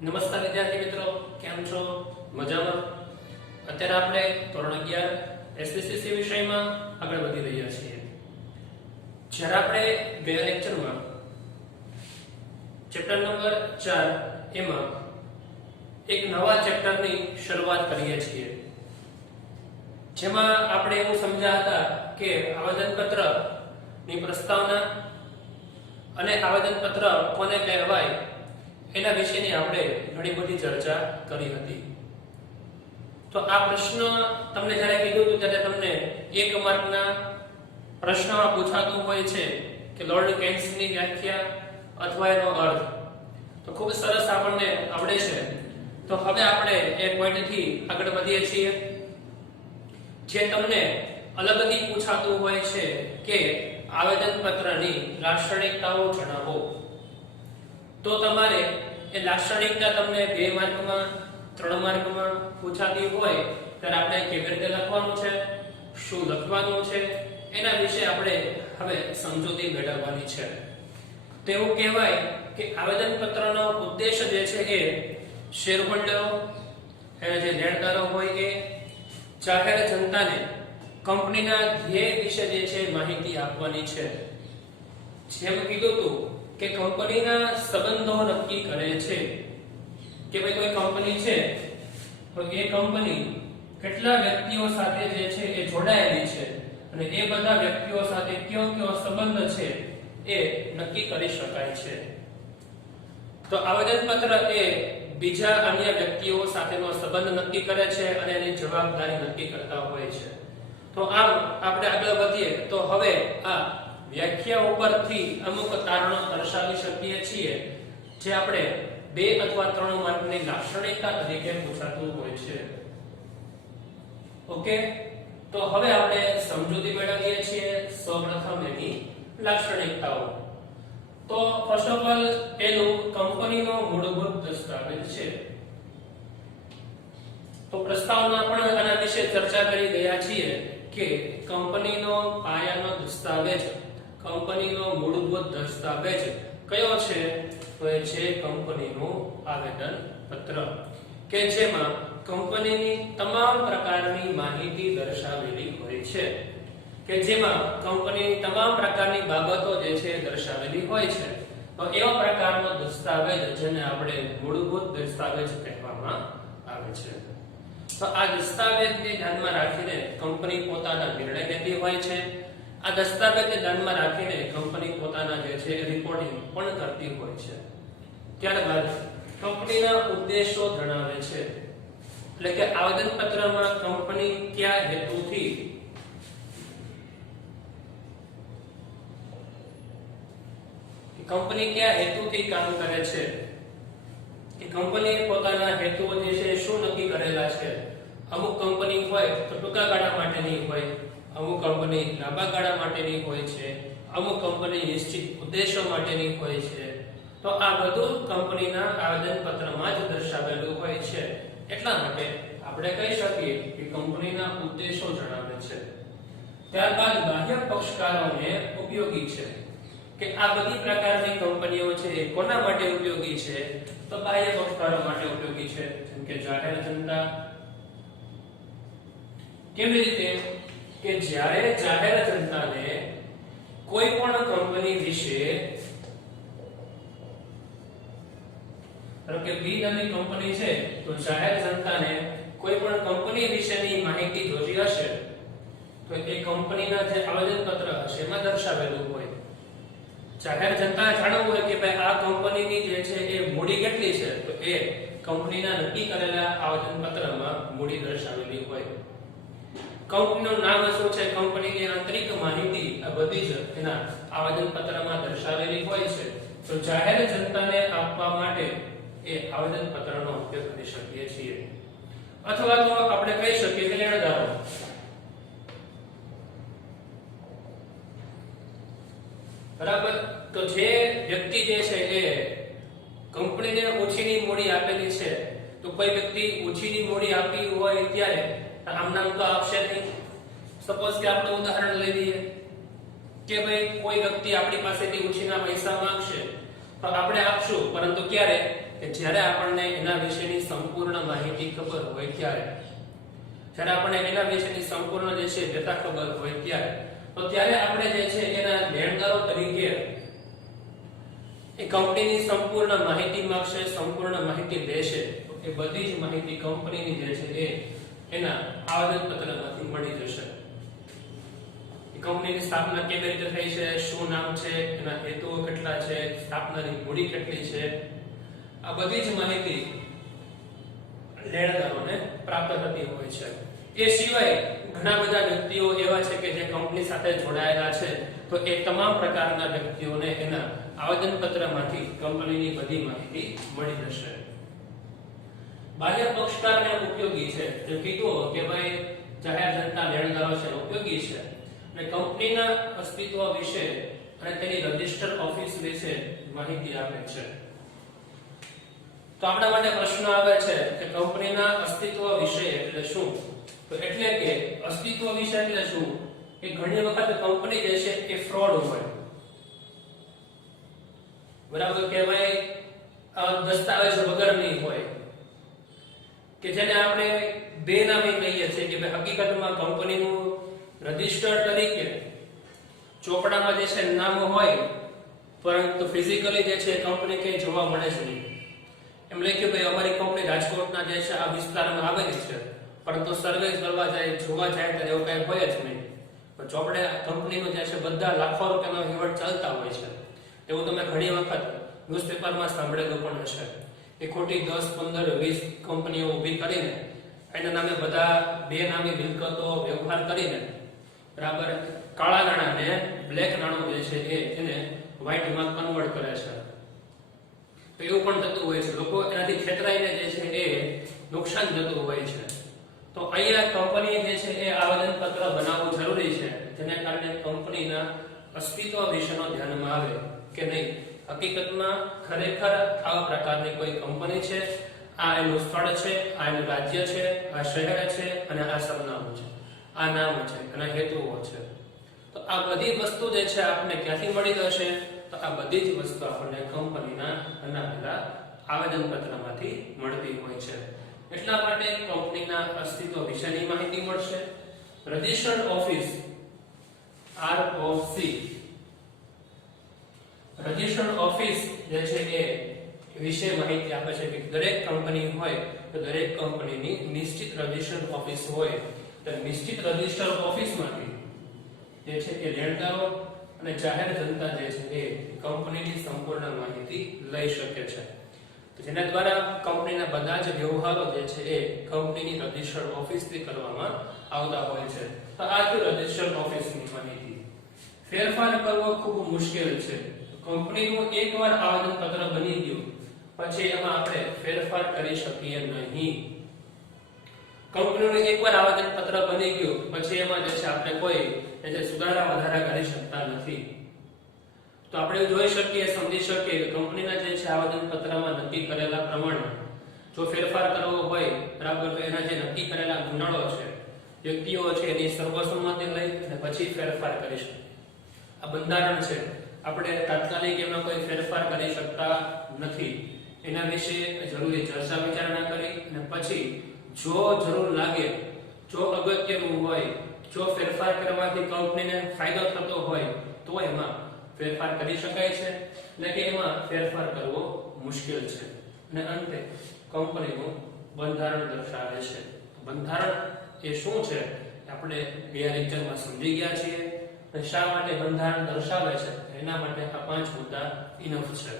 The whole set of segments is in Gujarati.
નમસ્કાર વિદ્યાર્થી મિત્રો, કેમ છો? મજામાં? અત્યારે આપણે ધોરણ 11 એસએસસી વિષયમાં આગળ વધી રહ્યા છીએ. જ્યારે આપણે ગયા લેક્ચરમાં ચેપ્ટર નંબર 4 એમાં એક નવા ચેપ્ટરની શરૂઆત કરીએ છીએ, જેમાં આપણે એવું સમજ્યા હતા કે આવેદનપત્રની પ્રસ્તાવના અને આવેદનપત્ર કોને કહેવાય એના વિશેની આપણે ઘણી બધી ચર્ચા કરી હતી. તો આ પ્રશ્ન તમને જ્યારે કીધું હતું ત્યારે તમને 1 માર્કના પ્રશ્નમાં પૂછાતું હોય છે કે લોર્ડ કેન્સની વ્યાખ્યા અથવા એનો અર્થ. તો ખૂબ સરસ આપણને આવડે છે. તો હવે આપણે એ પોઈન્ટથી આગળ વધીએ છીએ. જે તમને અલગથી પૂછાતું હોય છે કે આવેદનપત્રની લાક્ષણિકતાઓ જણાવો, તો તમારે એ લાક્ષણિકતા તમને 2 માર્કમાં 3 માર્કમાં પૂછાતી હોય ત્યારે આપણે કેવી રીતે લખવાનું છે, શું લખવાનું છે, એના વિશે આપણે હવે સમજૂતી મેળવવાની છે. તો એવું કહેવાય કે આવેદનપત્રનો ઉદ્દેશ જે છે એ શેરહોલ્ડરો, જે લેણદારો હોય એ જાહેર જનતાને કંપનીના ધ્યેય વિશે જે છે માહિતી આપવાની છે. જેમ કીધું હતું કે કંપનીના સંબંધો નક્કી કરે છે કે ભાઈ કોઈ કંપની છે તો એ કંપની કેટલા વ્યક્તિઓ સાથે જે છે એ જોડાયેલી છે અને એ બધા વ્યક્તિઓ સાથે કયો સંબંધ છે એ નક્કી કરી શકાય છે. તો આવેદનપત્ર એ બીજા અન્ય વ્યક્તિઓ સાથેનો સંબંધ નક્કી કરે છે અને એની જવાબદારી નક્કી કરતા હોય છે. તો આમ આપણે આગળ વધીએ તો હવે આ વ્યાખ્યા ઉપરથી અમુક તારણો દર્શાવી શકીએ છીએ, જે આપણે 2 અથવા 3 માર્કની લાક્ષણિકતા તરીકે પૂછાતું હોય છે. ઓકે, તો હવે આપણે સમજૂતી મેળવીએ છીએ. સૌપ્રથમ એની લાક્ષણિકતાઓ. તો ફર્સ્ટ ઓફ ઓલ પેલું કંપનીનો મૂળભૂત દસ્તાવેજ છે. તો પ્રસ્તાવના પણ આના વિશે ચર્ચા કરી ગયા છીએ કે કંપનીનો પાયાનો દસ્તાવેજ, કંપનીનો મૂળભૂત દસ્તાવેજ કયો છે? તો એ છે કંપનીનું આવેદન પત્ર, કે જેમાં કંપનીની તમામ પ્રકારની માહિતી દર્શાવેલી હોય છે, કે જેમાં કંપનીની તમામ પ્રકારની બાબતો જે છે દર્શાવેલી હોય છે. તો એવા પ્રકારનો દસ્તાવેજ જેને આપણે મૂળભૂત દસ્તાવેજ કહેવામાં આવે છે. તો આ દસ્તાવેજને ધ્યાનમાં રાખીને કંપની પોતાના નિર્ણય લેતી હોય છે. આ દસ્તાવેજને ધ્યાનમાં રાખીને કંપની પોતાના જે છે રિપોર્ટિંગ પણ કરતી હોય છે. ત્યારબાદ કંપનીના ઉદ્દેશો જણાવે છે, એટલે કે આવેદનપત્રમાં કંપની કયા હેતુથી કામ કરે છે, કે કંપનીએ પોતાના હેતુઓ જે છે શું નક્કી કરેલા છે. અમુક કંપની હોય તો ટૂંકા ગાળા માટેની હોય, અમુક કંપની લાંબા ગાળા માટેની હોય છે, અમુક કંપની નિશ્ચિત ઉદ્દેશો માટેની હોય છે. તો આ બધું કંપનીના આવેદનપત્રમાં જ દર્શાવેલું હોય છે. એટલા માટે આપણે કહી શકીએ કે કંપનીના ઉદ્દેશો જણાવે છે. ત્યારબાદ બાહ્ય પક્ષકારોને ઉપયોગી છે, કે આ બધી પ્રકારની કંપનીઓ છે એ કોના માટે ઉપયોગી છે? તો બાહ્ય પક્ષકારો માટે ઉપયોગી છે, જેમ કે જાહેર જનતા. કેવી રીતે? કે જ્યારે જાહેર જનતાને કોઈ પણ કંપની વિશે, ધારો કે બી નામની કંપની છે, તો જાહેર જનતાને કોઈ પણ કંપની વિશેની માહિતી જોઈતી હશે તો એ કંપનીના જે આવેદનપત્ર હશે એમાં દર્શાવેલું હોય. જાહેર જનતાને જાણવું હોય કે ભાઈ આ કંપનીની જે છે એ મૂડી કેટલી છે, તો એ કંપનીના નક્કી કરેલા આવેદનપત્રમાં મૂડી દર્શાવેલી હોય. કંપનીનું નામ શું છે, કંપનીની આંતરિક માહિતી, આ બધી જ એના આવેદનપત્રમાં દર્શાવેલી હોય છે. તો જાહેર જનતાને આપવા માટે એ આવેદનપત્રનો ઉપયોગ કરી શકીએ છીએ. અથવા તો આપણે કહી શકીએ કે લેણદારો. બરાબર. તો જે વ્યક્તિ જે છે એ કંપનીને ઓછીની મૂડી આપેલી છે, તો કોઈ વ્યક્તિ ઓછીની મૂડી આપી હોય ત્યારે આમ નામ તો આપશે નહીં. સપોઝ કે આપણે ઉદાહરણ લઈ લઈએ કે ભાઈ કોઈ વ્યક્તિ આપણી પાસેથી ઓછીના પૈસા માંગશે તો આપણે આપશું, પરંતુ ક્યારે? કે જ્યારે આપણને એના વિશેની સંપૂર્ણ માહિતી ખબર હોય ત્યારે, જ્યારે આપણને એના વિશેની સંપૂર્ણ જે છે ડેટા ખબર હોય ત્યારે, તો ત્યારે આપણે જે છે એના લેણદારો તરીકે એ કંપનીની સંપૂર્ણ માહિતી માંગશે, સંપૂર્ણ માહિતી લેશે. તો એ બધી જ માહિતી કંપનીની જે છે એ એના આવેદનપત્રમાંથી મળી જશે. કંપનીની સ્થાપના કેવી રીતે થઈ છે, શું નામ છે, એના હેતુઓ કેટલા છે, સ્થાપનાની મૂડી કેટલી છે, આ બધી જ માહિતી લેણદારોને પ્રાપ્ત થતી હોય છે. એ સિવાય ઘણા બધા વ્યક્તિઓ એવા છે કે જે કંપની સાથે જોડાયેલા છે, તો એ તમામ પ્રકારના વ્યક્તિઓને એના આવેદનપત્રમાંથી કંપનીની બધી માહિતી મળી જશે. બાહ્ય પક્ષકારને ઉપયોગી છે, જે કીધું કે ભાઈ જાહેર જનતા લેણદારો છે ઉપયોગી છે, અને કંપનીના અસ્તિત્વ વિશે અને તેની રજિસ્ટર ઓફિસ વિશે માહિતી આપે છે. તો આપણા માટે પ્રશ્ન આવે છે કે કંપનીના અસ્તિત્વ વિશે એટલે શું? તો એટલે કે અસ્તિત્વ વિશે એટલે શું? કે ઘણી વખત કંપની જે છે એ ફ્રોડ હોય, બરાબર, કે ભાઈ દસ્તાવેજ વગરની હોય, કે જેને આપણે બેનામી કહીએ છીએ કે ભાઈ હકીકતમાં કંપનીનું રજિસ્ટર તરીકે ચોપડામાં જે છે નામ હોય, પરંતુ ફિઝિકલી જે છે કંપની કે જોવા મળે છે નહીં. એમ લખ્યું કે અમારી કંપની રાજકોટના જે છે આ વિસ્તારમાં આવેલી છે, પરંતુ સર્વે કરવા જાય, જોવા જાય ત્યારે એવું કઈ હોય જ નહીં. પણ ચોપડે કંપનીનું જે છે બધા લાખો રૂપિયાનો વહીવટ ચાલતા હોય છે. એવું તમે ઘણી વખત ન્યૂઝપેપરમાં સાંભળેલું પણ હશે કે ખોટી 10, 15, 20 કંપનીઓ ઊભી કરીને એના નામે બધા બેનામી મિલકતો વ્યવહાર કરીને, બરાબર, કાળા નાણાંને બ્લેક નાણું જે છે એને વ્હાઇટમાં કન્વર્ટ કરે છે. તો એવું પણ થતું હોય છે. લોકો એનાથી છેતરાઈને જે છે એ નુકસાન થતું હોય છે. તો અહીંયા કંપની જે છે એ આવેદનપત્ર બનાવવું જરૂરી છે, જેને કારણે કંપનીના અસ્તિત્વ વિશેનો ધ્યાનમાં આવે કે નહીં, હકીકતમાં ખરેખર આવા પ્રકારની કોઈ કંપની છે, આ એનું સ્થળ છે, આ એનું રાજ્ય છે, આ શહેર છે, અને આ સરનામું છે, આ નામ છે, અને હેતુઓ છે. તો આ બધી વસ્તુ જે છે આપણને ક્યાંથી મળી જશે? તો આ બધી જ વસ્તુ આપણને કંપનીના બનાવેલા આવેદનપત્રમાંથી મળતી હોય છે. એટલા માટે કંપનીના અસ્તિત્વ વિશેની માહિતી મળશે. Registered office ROC, registered office જે છે એ વિશે માહિતી આપે છે કે દરેક કંપની હોય તો દરેક કંપનીની નિશ્ચિત રજિસ્ટર્ડ ઓફિસ હોય, તો નિશ્ચિત રજિસ્ટર્ડ ઓફિસમાંથી જે છે એ લેણદારો અને જાહેર જનતા જે છે એ કંપનીની સંપૂર્ણ માહિતી લઈ શકે છે. જેના દ્વારા કંપનીના બધા જ વ્યવહારો જે છે એ કંપનીની રજિસ્ટર્ડ ઓફિસથી કરવામાં આવતા હોય છે. તો આ છે રજિસ્ટર્ડ ઓફિસની માહિતી. ફેરફાર કરવો ખૂબ મુશ્કેલ છે. કંપનીનું એકવાર આવેદનપત્ર બની ગયું પછી એમાં આપણે ફેરફાર કરી શકીએ નહીં. કંપનીનું એકવાર આવેદનપત્ર બની ગયું પછી એમાં જે છે આપણે કોઈ જે સુધારા વધારા કરી શકતા નથી. તો આપણે જોઈ શકીએ, સમજી શકીએ કે કંપનીના જે છે આવેદનપત્રમાં નક્કી કરેલા પ્રમાણે જો ફેરફાર કરવો હોય, બરાબર, તો એના જે નક્કી કરેલા ગુનાળો છે, વ્યક્તિઓ છે, એની સર્વસંમતિ લઈ અને પછી ફેરફાર કરી શકે. આ બંધારણ છે, આપણે તાત્કાલિક એમાં કોઈ ફેરફાર કરી શકતા નથી. એના વિશે જરૂરી ચર્ચા વિચારણા કરી અને પછી જો જરૂર લાગે, જો અગત્યનું હોય, જો ફેરફાર કરવાથી કંપનીને ફાયદો થતો હોય તો એમાં ફેરફાર કરી શકાય છે, એટલે કે એમાં ફેરફાર કરવો મુશ્કેલ છે. અને અંતે કંપનીનું બંધારણ દર્શાવે છે. બંધારણ એ શું છે આપણે બે લેક્ચરમાં સમજી ગયા છીએ. અને શા માટે બંધારણ દર્શાવે છે એના માટે આ 5 મુદ્દા ઇનફ છે,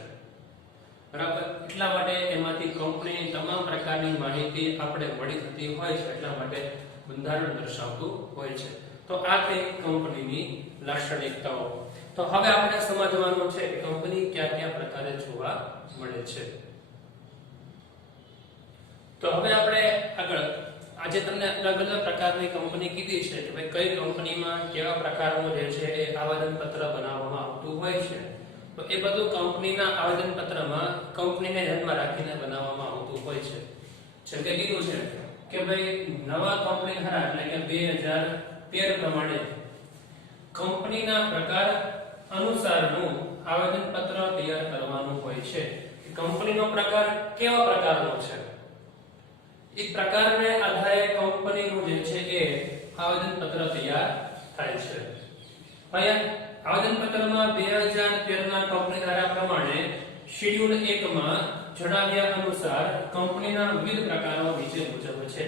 બરાબર. એટલા માટે એમાંથી કંપનીની તમામ પ્રકારની માહિતી આપણે મળી થતી હોય છે, એટલા માટે બંધારણ દર્શાવતું હોય છે. તો આ થઈ કંપનીની લાક્ષણિકતાઓ. તો હવે આપણે સમજવાનું છે કે કંપની કયા કયા પ્રકારે જોવા મળે છે. તો હવે આપણે આગળ આજે તમને અલગ અલગ પ્રકારની કંપની કીધી છે કે ભાઈ કઈ કંપનીમાં કેવા પ્રકારનું જે છે એ આવેદનપત્ર બનાવવામાં આવતું હોય છે. તો એ બધું કંપનીના આવેદનપત્રમાં કંપનીને ધ્યાનમાં રાખીને બનાવવામાં આવતું હોય છે. જેમ કે કીધું છે કે ભાઈ નવા કંપની ધારા એટલે કે 2013 પ્રમાણે કંપનીના પ્રકાર અનુસારનું આવેદનપત્ર તૈયાર કરવાનું હોય છે. કંપનીનો પ્રકાર કેવા પ્રકારનો છે, એ પ્રકારને આધારે કંપનીનું જે છે એ આવેદનપત્ર તૈયાર થાય છે. અહીંયા આવેદનપત્રમાં 2013 ના કંપની ધારા પ્રમાણે શેડ્યુલ 1 માં જણાવ્યા અનુસાર કંપનીના વિવિધ પ્રકારો નીચે મુજબ છે.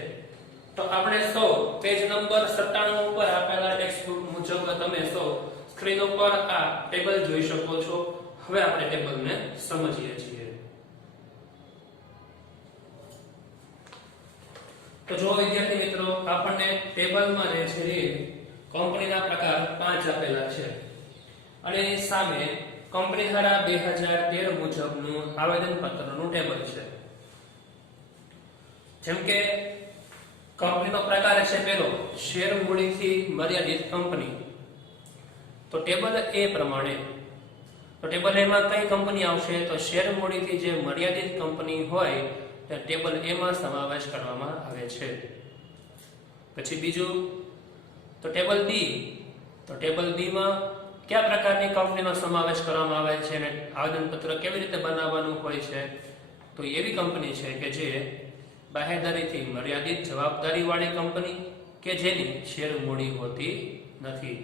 તો આપણે સૌ પેજ નંબર 97 ઉપર આપેલા ટેક્સ્ટ બુક મુજબ તમે સૌ સ્ક્રીન ઉપર આ ટેબલ જોઈ શકો છો. હવે આપણે ટેબલને સમજીએ છીએ. તો જો વિદ્યાર્થી મિત્રો, આપણને ટેબલમાં જે છે એ કંપનીના પ્રકાર 5 આપેલા છે અને એની સામે કંપની ધારા 2013 મુજબનું આવેદનપત્રનું ટેબલ છે. જેમ કે કંપનીનો પ્રકાર છે પેલો શેર મૂડીથી મર્યાદિત કંપની. તો ટેબલ એ પ્રમાણે, તો ટેબલ એ માં કઈ કંપની આવશે? તો શેર મૂડીથી જે મર્યાદિત કંપની હોય તે ટેબલ એ માં સમાવેશ કરવામાં આવે છે. પછી બીજું તો ટેબલ બી. તો ટેબલ બી માં કયા પ્રકારની કંપનીનો સમાવેશ કરવામાં આવે છે અને આવેદનપત્ર કેવી રીતે બનાવવાનું હોય છે? તો એવી કંપની છે કે જે બાહેધરીથી મર્યાદિત જવાબદારી વાળી કંપની કે જેની શેર મૂડી હોતી નથી.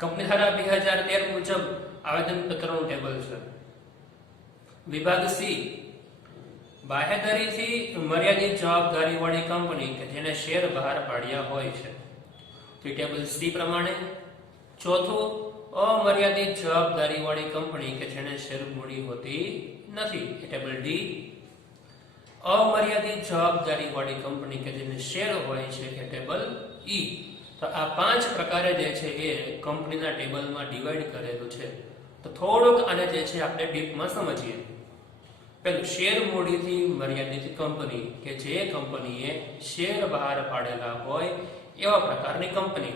કંપની ધારા 2013 મુજબ આવેદનપત્રનું ટેબલ છે. વિભાગ સી, બાહેધરીથી મર્યાદિત જવાબદારી વાળી કંપની કે જેને શેર બહાર પાડ્યા હોય છે. તો ટેબલ સી પ્રમાણે. ચોથું, અમર્યાદિત જવાબદારી વાળી કંપની કે જેને શેર મૂડી હોતી નથી, એ ટેબલ ડી. અમર્યાદિત જવાબદારી વાળી કંપની કે જેને શેર હોય છે, એ ટેબલ ઈ. તો આ 5 પ્રકારે જે છે એ કંપનીના ટેબલમાં ડિવાઈડ કરેલું છે. તો થોડુંક આને જે છે આપણે ડીપમાં સમજીએ. પેલું શેર મૂડીથી મર્યાદિત કંપની કે જે કંપનીએ શેર બહાર પાડેલા હોય એવા પ્રકારની કંપની,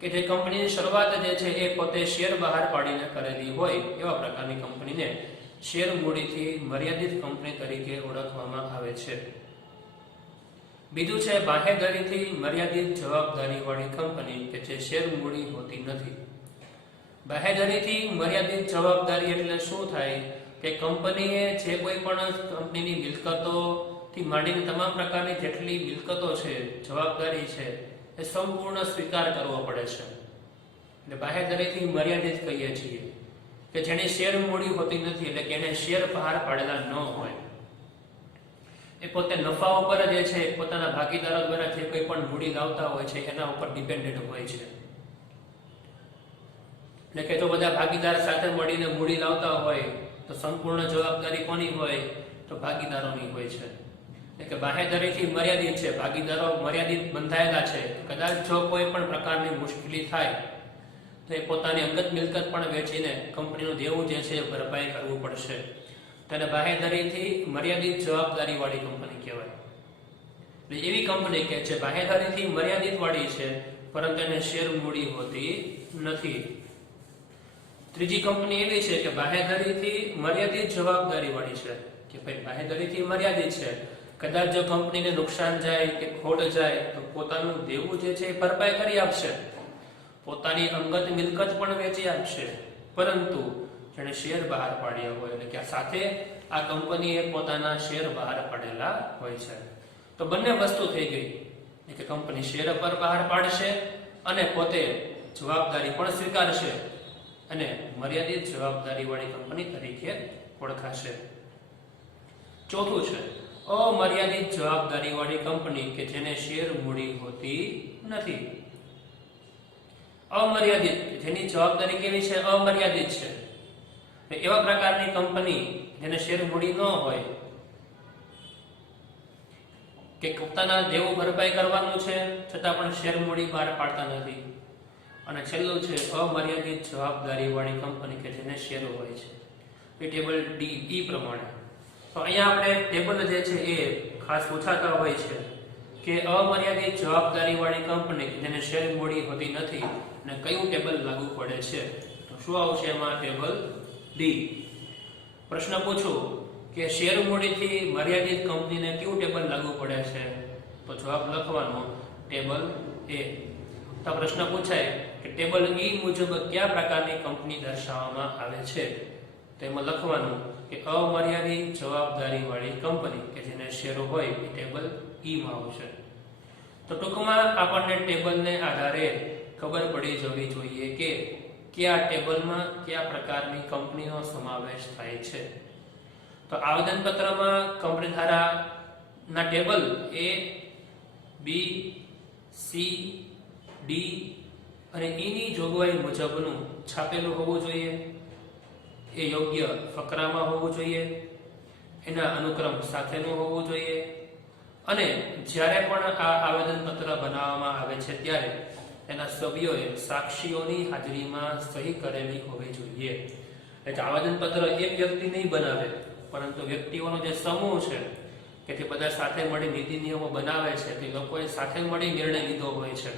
કે જે કંપનીની શરૂઆત જે છે એ પોતે શેર બહાર પાડીને કરેલી હોય એવા પ્રકારની કંપનીને શેર મૂડીથી મર્યાદિત કંપની તરીકે ઓળખવામાં આવે છે. બીજું છે બાહેધરીથી મર્યાદિત જવાબદારી વાળી કંપની કે જે શેર મૂડી હોતી નથી. બાહેધરીથી મર્યાદિત જવાબદારી એટલે શું થાય કે કંપનીએ જે કોઈ પણ કંપનીની મિલકતોથી માંડીને તમામ પ્રકારની જેટલી મિલકતો છે, જવાબદારી છે, એ સંપૂર્ણ સ્વીકાર કરવો પડે છે. એટલે બાહેધરીથી મર્યાદિત કહીએ છીએ કે જેની શેર મૂડી હોતી નથી, એટલે કે એને શેર બહાર પાડેલા ન હોય. એ પોતે નફા ઉપર જે છે પોતાના ભાગીદારો દ્વારા જે કોઈ પણ મૂડી લાવતા હોય છે એના ઉપર ડિપેન્ડન્ટ હોય છે. એટલે કે જો બધા ભાગીદાર સાથે મળીને મૂડી લાવતા હોય તો સંપૂર્ણ જવાબદારી કોની હોય? તો ભાગીદારોની હોય છે. એટલે કે બાહેધરીથી મર્યાદિત છે, ભાગીદારો મર્યાદિત બંધાયેલા છે. કદાચ જો કોઈ પણ પ્રકારની મુશ્કેલી થાય તો એ પોતાની અંગત મિલકત પણ વેચીને કંપનીનું દેવું જે છે ભરપાઈ કરવું પડશે. તેને બાહેધરીથી મર્યાદિત જવાબદારી વાળી કંપની કહેવાય. એટલે એવી કંપની કે જે બાહેધરીથી મર્યાદિત વાળી છે પરંતુ એને શેર મૂડી હોતી નથી. ત્રીજી કંપની એવી છે કે બાહેધરીથી મર્યાદિત જવાબદારી વાળી છે, કે ભાઈ બાહેધરીથી મર્યાદિત છે, કદાચ જો કંપનીને નુકસાન જાય કે ખોટ જાય તો પોતાનું દેવું જે છે એ ભરપાઈ કરી આપશે, પોતાની અંગત મિલકત પણ વેચી આપશે, પરંતુ જેણે શેર બહાર પાડ્યા હોય એટલે કે સાથે આ કંપનીએ પોતાના શેર બહાર પાડેલા હોય છે. તો બંને વસ્તુ થઈ ગઈ કે કંપની શેર પર બહાર પાડશે અને પોતે જવાબદારી પણ સ્વીકારશે અને મર્યાદિત જવાબદારી વાળી કંપની તરીકે ઓળખાશે. ચોથું છે અમર્યાદિત જવાબદારી વાળી કંપની કે જેને શેર મૂડી હોતી નથી. અમર્યાદિત, જેની જવાબદારી કેવી છે? અમર્યાદિત છે. એવા પ્રકારની કંપની જેને શેર મૂડી ન હોય, કે પોતાના દેવું ભરપાઈ કરવાનું છે છતાં પણ શેર મૂડી બહાર પાડતા નથી. અને છેલ્લું છે અમર્યાદિત જવાબદારી વાળી કંપની કે જેને શેર હોય છે. એ ટેબલ ડી ઈ પ્રમાણે. તો અહીંયા આપણે ટેબલ જે છે એ ખાસ પૂછાતા હોય છે કે અમર્યાદિત જવાબદારી વાળી કંપની કે જેને શેર મૂડી હોતી નથી અને કયું ટેબલ લાગુ પડે છે? તો શું આવશે એમાં? Table D. પ્રશ્ન પૂછું કે શેર મૂડીથી મર્યાદિત કંપનીને કયું ટેબલ લાગુ પડે છે? તો જવાબ લખવાનો ટેબલ એ. તો પ્રશ્ન પૂછાય કે ટેબલ ઈ મુજબ કયા પ્રકારની કંપની દર્શાવવામાં આવે છે, તેમાં લખવાનું કે અમર્યાદિત જવાબદારી વાળી કંપની કે જેને શેરો હોય એ ટેબલ ઈ માં આવશે. તો ટૂંકમાં આપણને ટેબલને આધારે ખબર પડી જવી જોઈએ કે કયા ટેબલમાં કયા પ્રકારની કંપનીનો સમાવેશ થાય છે. તો આવેદનપત્રમાં કંપની ધારાના table A, B, C, D અને E ની જોગવાઈ મુજબનું છાપેલું હોવું જોઈએ. એ યોગ્ય ફકરામાં હોવું જોઈએ, એના અનુક્રમ સાથેનું હોવું જોઈએ અને જ્યારે પણ આ આવેદનપત્ર બનાવવામાં આવે છે ત્યારે તેના સભ્યોએ સાક્ષીઓની હાજરીમાં સહી કરેલી હોવી જોઈએ. એટલે આવેદનપત્ર એક વ્યક્તિ નહીં બનાવે, પરંતુ વ્યક્તિઓનો જે સમૂહ છે કે તે બધા સાથે મળી નીતિ નિયમો બનાવે છે, તે લોકોએ સાથે મળી નિર્ણય લીધો હોય છે.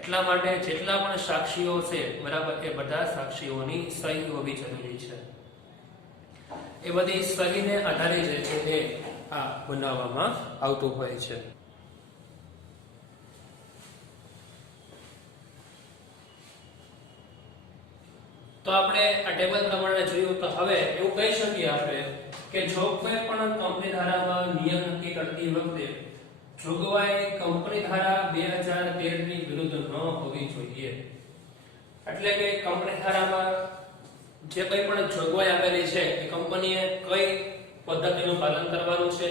એટલા માટે જેટલા પણ સાક્ષીઓ છે બરાબર, એ બધા સાક્ષીઓની સહી હોવી જરૂરી છે. એ બધી સહીને આધારે જે છે એ આ બનાવવામાં આવતું હોય છે. તો આપણે આ ટેબલ પ્રમાણે જોયું. તો હવે એવું કહી શકીએ આપણે કે જો કોઈ પણ કંપની ધારામાં નિયમ નક્કી કરતી વખતે જોગવાઈ કંપની ધારા 2013 ની વિરુદ્ધ ન હોવી જોઈએ. એટલે કે કંપની ધારામાં જે કંઈ પણ જોગવાઈ આપેલી છે કે કંપનીએ કઈ પદ્ધતિનું પાલન કરવાનું છે,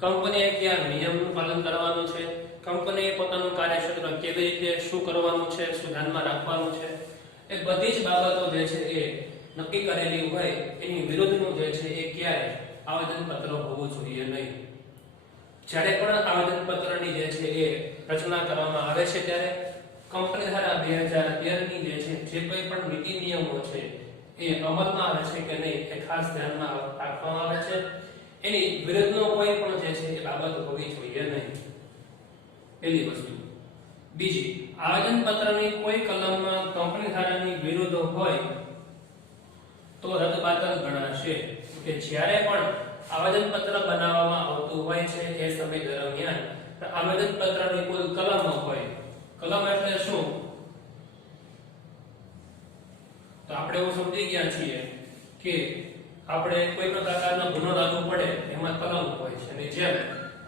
કંપનીએ કયા નિયમનું પાલન કરવાનું છે, કંપનીએ પોતાનું કાર્યક્ષેત્ર કેવી રીતે શું કરવાનું છે, શું ધ્યાનમાં રાખવાનું છે, એ બધી જ બાબતો જે છે એ નક્કી કરેલી હોય એની વિરુદ્ધનું જે છે એ ક્યારે આવેદનપત્ર હોવું જોઈએ નહીં. જ્યારે પણ આવેદનપત્રની જે છે એ રચના કરવામાં આવે છે ત્યારે કંપની ધારા 2013 ની જે છે જે કોઈ પણ નીતિ નિયમો છે એ અમલમાં આવે છે કે નહીં એ ખાસ ધ્યાનમાં રાખવામાં આવે છે. એની વિરુદ્ધનો કોઈ પણ જે છે એ બાબત હોવી જોઈએ નહીં. પહેલી વસ્તુ. બીજી, આવેદનપત્રની કોઈ કલમમાં કંપની ધારાની વિરુદ્ધ હોય તો રદબાતલ ગણાશે. કે જ્યારે પણ આવેદનપત્ર બનાવવામાં આવતું હોય છે એ સમય દરમિયાન આવેદનપત્રની કોઈ કલમ હોય, કલમ એટલે શું? તો આપણે એવું સમજી ગયા છીએ કે આપણે કોઈ પણ પ્રકારનો ગુનો લાગુ પડે એમાં કલમ હોય છે, અને જેમ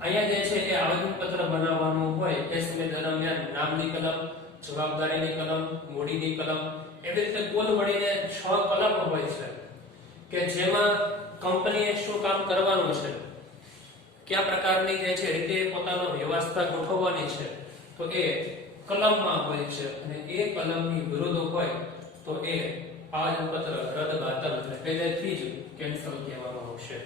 અહીંયા જે છે એ આવેદનપત્ર બનાવવાનું હોય એ સમય દરમિયાન નામની કલમ, જવાબદારીની કલમ, મૂડીની કલમ, એવી રીતે કુલ મળીને 6 કલમ હોય છે કે જેમાં કંપનીએ શું કામ કરવાનું છે, કયા પ્રકારની જે છે રીતે પોતાનો વ્યવસ્થા ગોઠવવાની છે, તો એ કલમમાં હોય છે. અને એ કલમની વિરુદ્ધ હોય તો એ આવેદનપત્ર રદબાતલ એટલે પહેલેથી જ કેન્સલ કહેવામાં આવશે.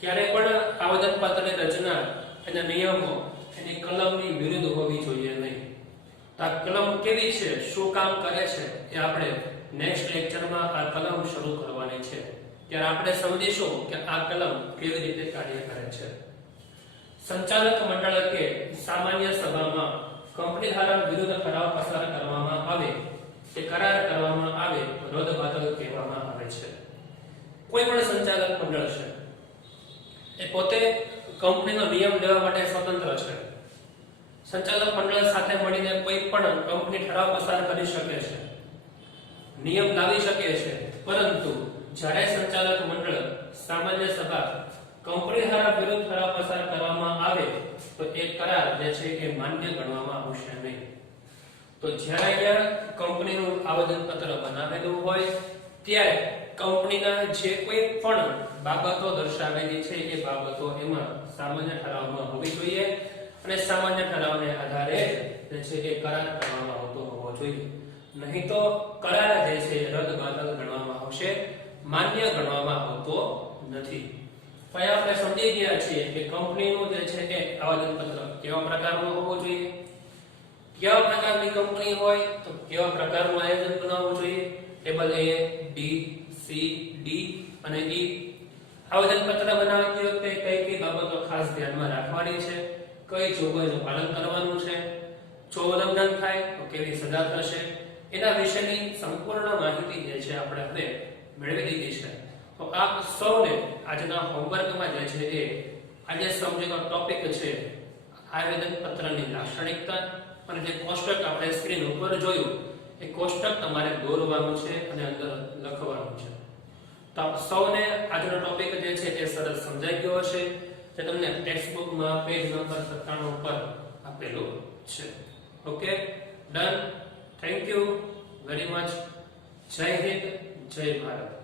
ક્યારે પણ આવેદનપત્રની રચના અને નિયમો એની કલમની વિરુદ્ધ હોવી જોઈએ નહીં. આ કલમ કેવી છે, શું કામ કરે છે, એ આપણે નેક્સ્ટ લેક્ચરમાં આ કલમ શરૂ કરવાની છે. ત્યારે આપણે સમજીશું કે આ કલમ કેવી રીતે કાર્ય કરે છે. સંચાલક મંડળ કે સામાન્ય સભામાં કંપની ધારા વિરુદ્ધ ઠરાવ પસાર કરવામાં આવે કે કરાર કરવામાં આવે તો રદબાતલ કહેવામાં આવે છે. કોઈ પણ સંચાલક મંડળ છે એ પોતે કંપનીનો નિયમ લેવા માટે સ્વતંત્ર છે. સંચાલક મંડળ સાથે મળીને કોઈ પણ કંપની ઠરાવ પસાર કરી શકે છે, નિયમ લાવી શકે છે, પરંતુ જ્યારે સંચાલક મંડળ સામાન્ય સભા કંપની ધારા વિરુદ્ધ ઠરાવ પસાર કરવામાં આવે તો એ કરાર જે છે એ માન્ય ગણવામાં આવશે નહીં. તો જ્યારે અહીંયા કંપનીનું આવેદનપત્ર બનાવેલું હોય ત્યારે કંપનીના જે કોઈ પણ બાબતો દર્શાવેલી છે એ બાબતો એમાં સામાન્ય ઠરાવમાં હોવી જોઈએ અને સામાન્ય ઠરાવને આધારે જે છે એ કરાર કરવામાં આવતો હોવો જોઈએ. નહીં તો કરાર જે છે રદબાતલ ગણવામાં આવશે, માન્ય ગણવામાં આવતો નથી. તો આપણે સમજી ગયા છીએ કે કંપનીનું જે છે એ આવેદનપત્ર કેવા પ્રકારનું હોવું જોઈએ, કેવા પ્રકારની કંપની હોય તો કેવા પ્રકારનું આયોજન બનાવવું જોઈએ. Table A, B, C, D અને E. આવેદનપત્ર બનાવતી વખતે કઈ કઈ બાબતો ખાસ ધ્યાનમાં રાખવાની છે, કઈ જોગવાઈનું પાલન કરવાનું છે, જો ઉલ્લંઘન થાય તો કેવી સજા થશે, એના વિશેની સંપૂર્ણ માહિતી જે છે આપણે હવે મેળવી લીધી છે. તો આપ સૌને આજના હોમવર્કમાં જે છે એ આજે સમજેલો ટોપિક છે આવેદનપત્રની લાક્ષણિકતા, અને જે કોષ્ટક આપણે સ્ક્રીન ઉપર જોયું એ કોષ્ટક તમારે દોરવાનું છે અને અંદર લખવાનું છે. તો આપ સૌને આજનો ટોપિક જે છે એ સરસ સમજાઈ ગયો હશે, જે તમને ટેક્સ્ટબુકમાં પેજ નંબર 97 પર આપેલું છે. Okay, done. Thank you very much. જય હિન્દ, જય ભારત.